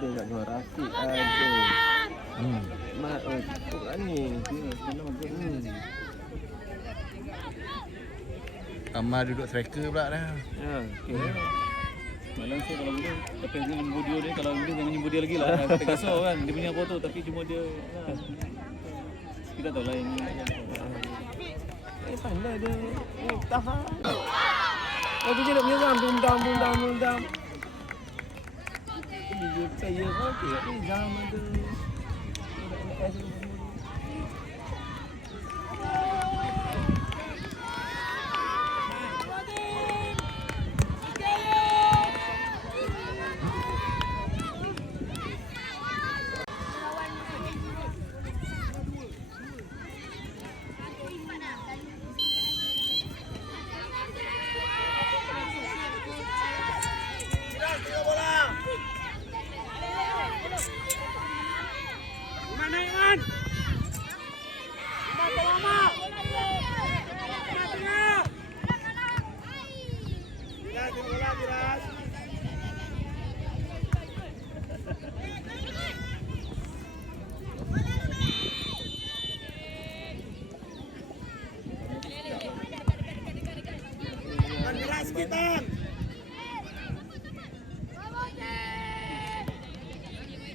ada kat luar Rafiq ada. Mat ni. Amal duduk striker pula dah. Ya, okey. Malam saya kalau boleh tapi dia jumpa dia kalau boleh jangan jumpa dia lagi lah. Kita kasar kan dia punya foto tapi cuma dia kita tahu lah yang Pandai dia. Tahan. Oh dia nak menyerang bundam. Dia saya okey. Ni zaman tu.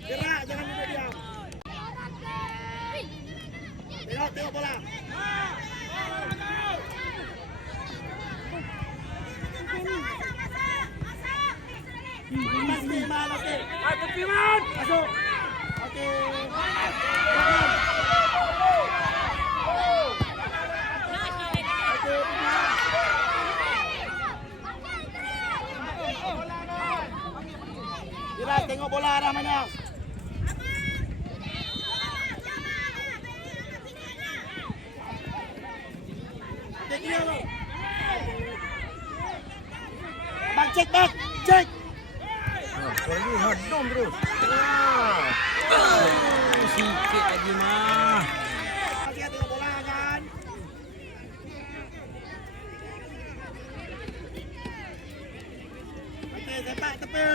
Gerak, jangan duduk diam. Tengok bola. Masuk. Okey. Gerak, tengok bola arah mana. Bang, cek. Lagi hadom terus. Sikit lagi mah. Dia tengok bola kan. Okey, sepak tepi.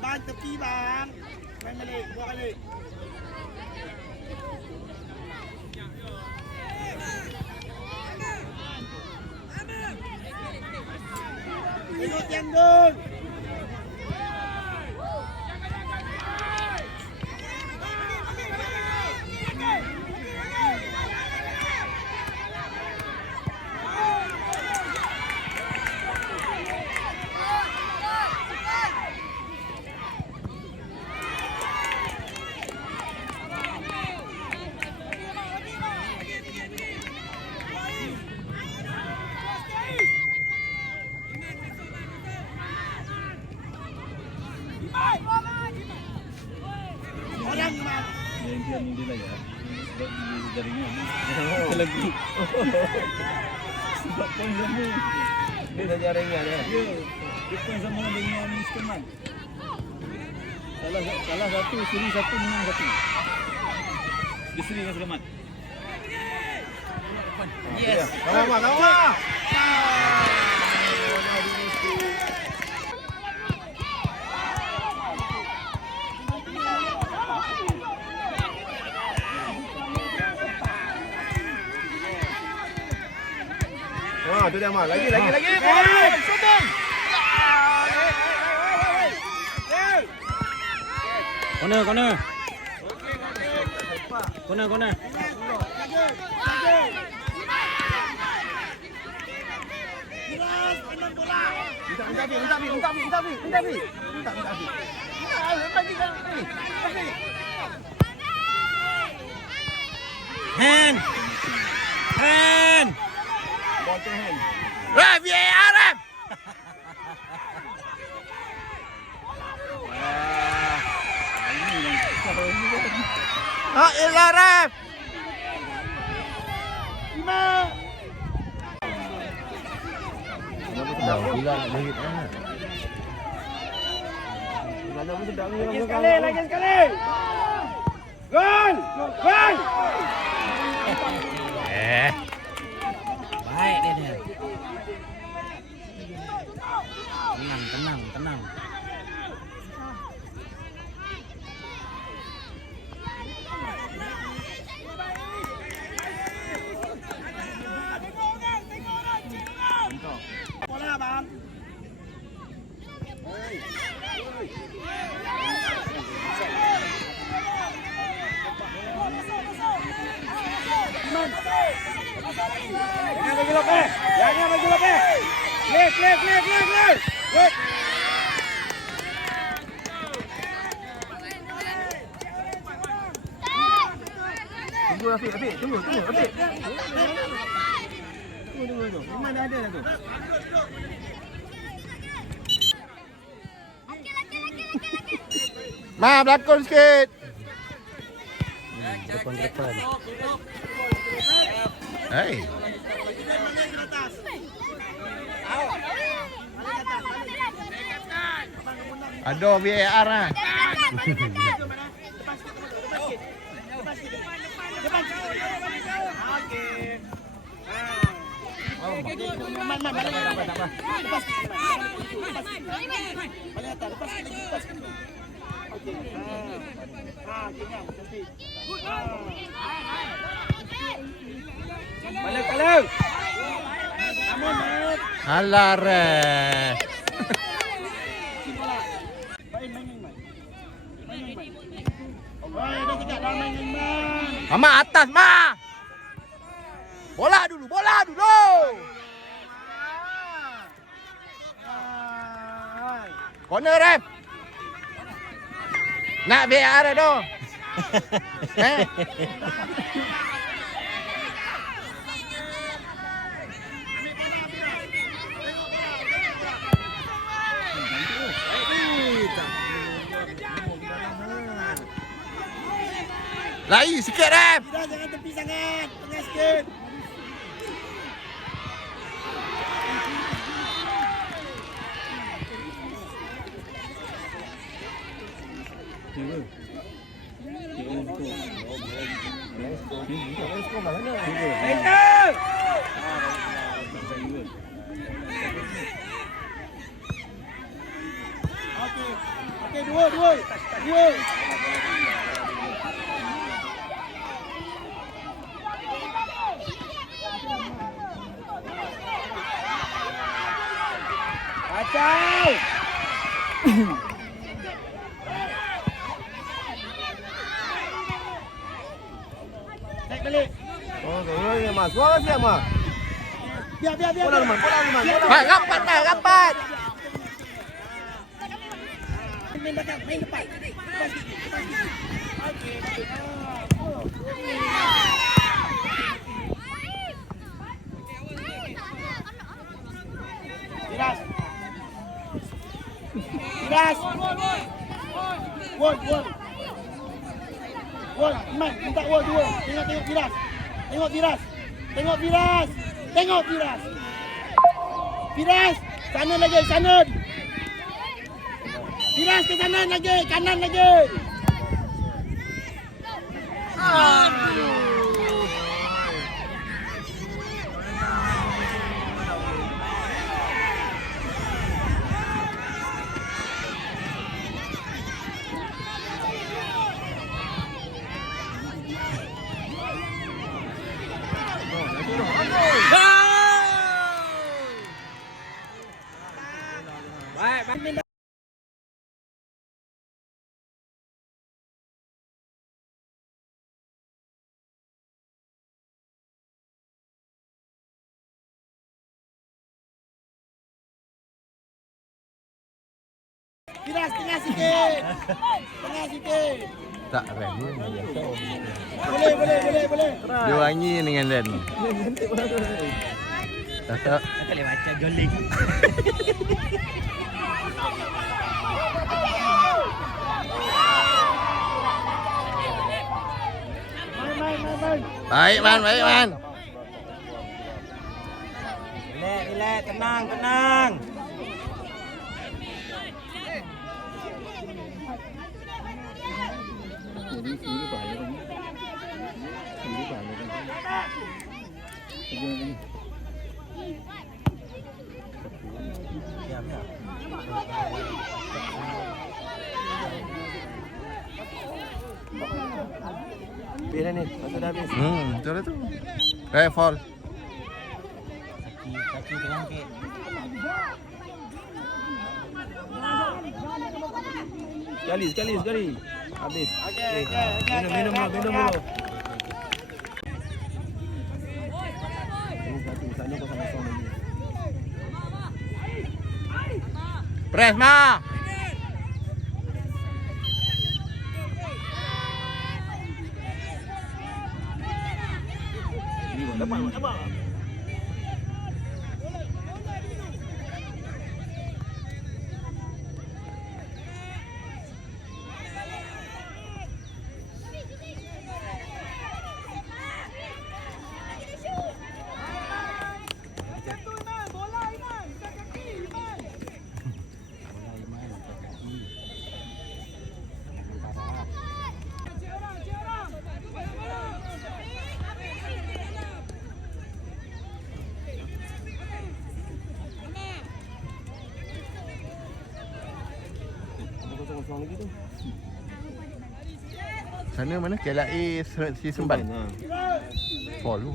Abang tepi bang. Main balik, buat balik. Tengok tiang gol. Orang man. yang dia lah ya. Sebab dia jaringan. Kita lagi. Sebab poin sama. Dia dah jaringan dia. Ya. Dia poin sama dengan Mr. Man. Salah satu, seri satu, menang satu. Dia seri dengan Sulaiman. Yes. Sama. Tu dia Mak. Lagi. Shooting. Corner. Hand. Ball to hand. Ref, VAR, ref. Elah ref. Dah gila nak bagi tak. Mana pun sedap ni. Lagi sekali. Gol. melek dia. Tenang. Bola bang. Jangan bagi lopeh. Jangan bagi lopeh. Klik. Tunggu Rafiq. Tunggu. Rafiq. Tunggu. Memang dah ada dah tu. Ma, belakon sikit. Depan. Hey. Aduh, VAR lah. Balik. Alah, re. Mama atas, Ma. Bola dulu. Corner, ref. Nak VAR dah. Lari sikit, ref. Tidak, jangan tepi sangat. Tengah sikit. Enter. Okey, dua. Kacau. Naik balik. Oh, ya Mas. Suara siap, Mas. Biar. Bola Luman. Ma, rapat. Main belakang, main depan. Lepas sikit. Okey, baik. Tiras. Wol. Man, minta wol dua. Tengok Tiras. Tengok Tiras. Tiras, sana lagi. Tiras ke sana lagi, kanan lagi. Tiras tengah sikit. Tak, ref. Boleh. Dia wangi dengan Dan. Tak. Boleh baca goling. Main. Baik, Man. Relax, tenang. Ini bahaya kan? Ini bahaya kan? Habis dah ni. Masa dah habis. Betul lah tu. Fall. Kaki terangkit. Sekali. Habis. Okey. Minum dulu. Sana kosong lagi. Press ma. Dapat. Kosong lagi tu. Sana mana KLA si Semban. Fall tu.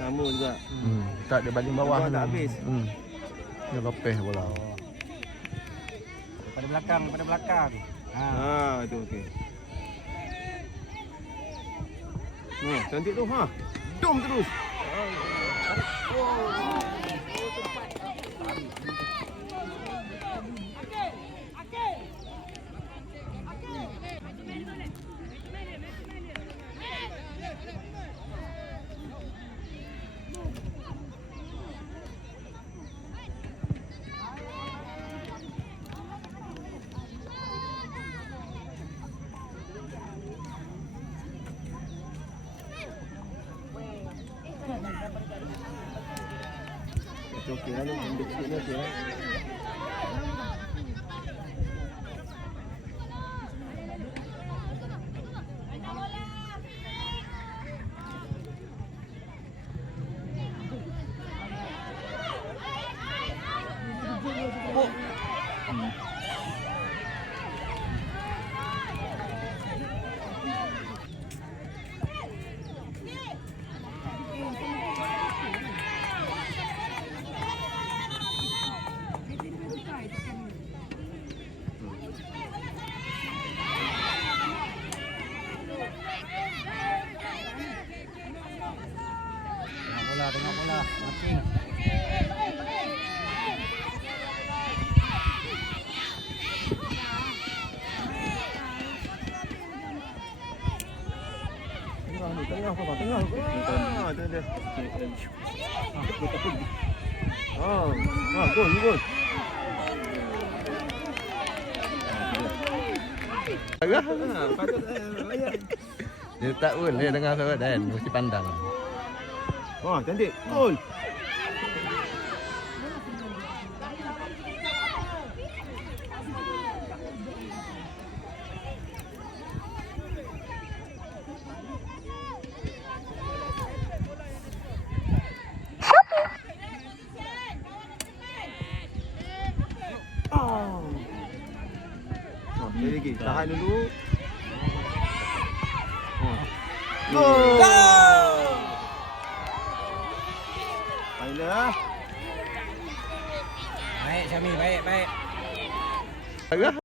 Sama juga. Tak dia baling bawah Tak tu. habis. Dia lepeh bola. Pada belakang. Itu okey. Cantik tu. Dom terus. Okey lah ni. Ambil sikit ni okey lah. Tengok bola. Marking. Tengah. Tu dia. Gol. Patut layak. Dia tak pun dia dengar suara Dan mesti pandang. Cantik. Gol. Sekali lagi. Tahan dulu. Gol. Final lah. Baik Syami, baik. Agak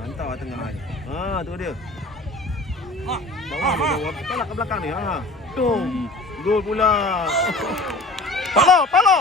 Hantar tengah ni. Tu dia. Bawah. Tolak ke belakang ni. Gol pula. Palo.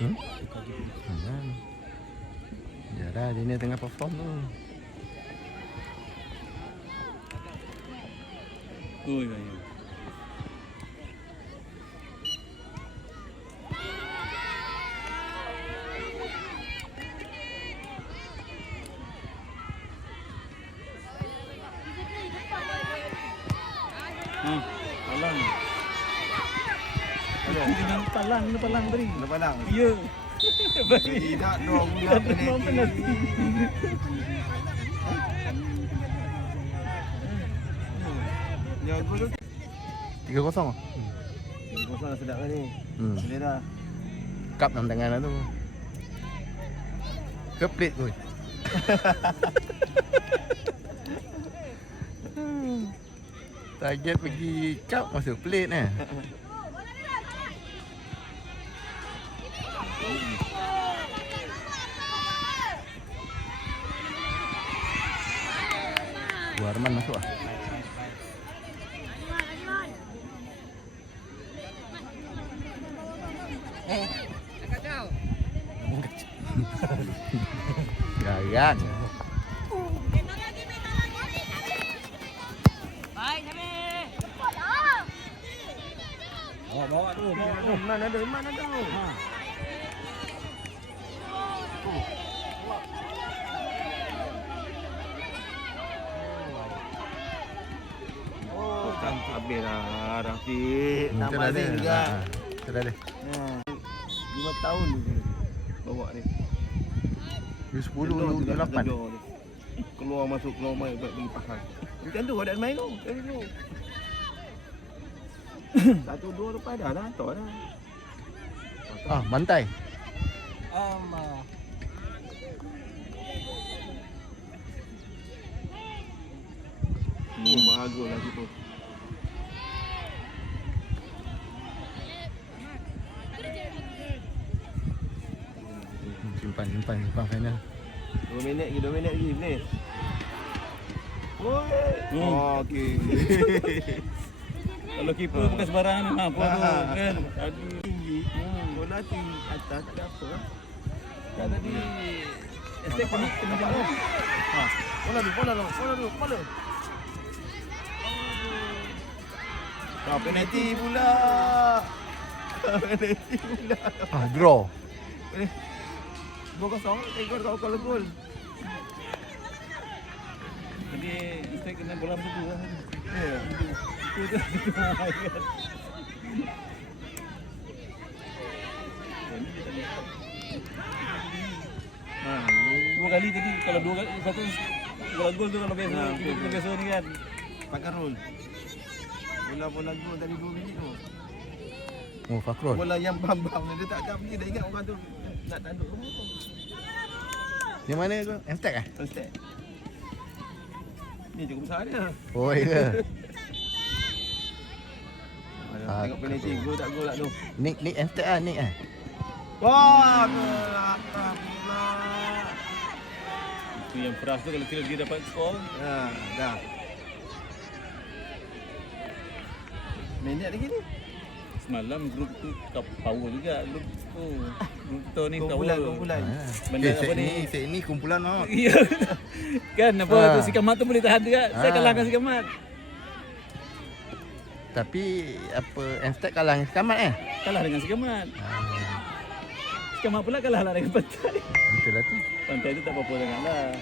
Hmm? Jangan. Ya dah, dia ni tengah perform tu. Ui, baik. Palang. Dengan palang tadi. Palang. Ya. Tidak dong, penalti. Yang gol tu 3-0. kosong sedap kan ni. Boleh dah. Cup dalam tangan lah tu. Ke plate tu. Target pergi cup masuk plate eh. Arman masuk ah. Gagak. Bawa tu. Mana ada. Oh, cantik habis lah Rafiq. Nak balik juga. Sudah deh. 5 tahun dulu bawa ni. Dia 10 dia 8. Keluar masuk bagi pasang. Macam tu ada main tu. Dari dulu. 1-2 lepas dah hantar dah. Ah, bantai. Bagus lah tu. Simpan final. 2 minit lagi boleh. Oh, okey. Kalau keeper bukan sembarangan nak apa tu kan. Aduh. Tinggi. Bola tinggi atas tak ada apa. Kan tadi estek pun kena jalan. Bola dulu. Kau penalti pula. Ah, draw. 2-0, gol kalau gol. Jadi estek kena bola betul lah. Ya. Itu tu. Dua kali tadi kalau 2 kali satu bola gol tu kalau biasa kita biasa ni kan. Pakai roll. Bola gol tadi 2 minit tu. Oh, Fakrul. Bola yang bam-bam dia tak pergi dah ingat orang tu nak tanduk rumah tu. Yang mana tu? Emtek ah? Step. Ni cukup besar dia. Oh, ya. Tengok penalti gol tak gol tak tu. Nick Emtek ah, Nick ah. Wah, kelakar pula. Itu yang peras tu kalau kira dia dapat skor. Ya, dah. Minit lagi ni. Semalam grup tu top power juga grup tu. Grup tu ni power. Kumpulan. Benda apa ni? Set ni kumpulan oh. Iya. Kan apa tu si Kamat tu boleh tahan juga. Saya kalahkan si Kamat. Tapi apa Emtek kalah dengan Sekamat eh? Kalah dengan si Kamat. Si Kamat pula kalah lah dengan Pantai. Betul lah tu. Pantai tu tak apa-apa sangatlah.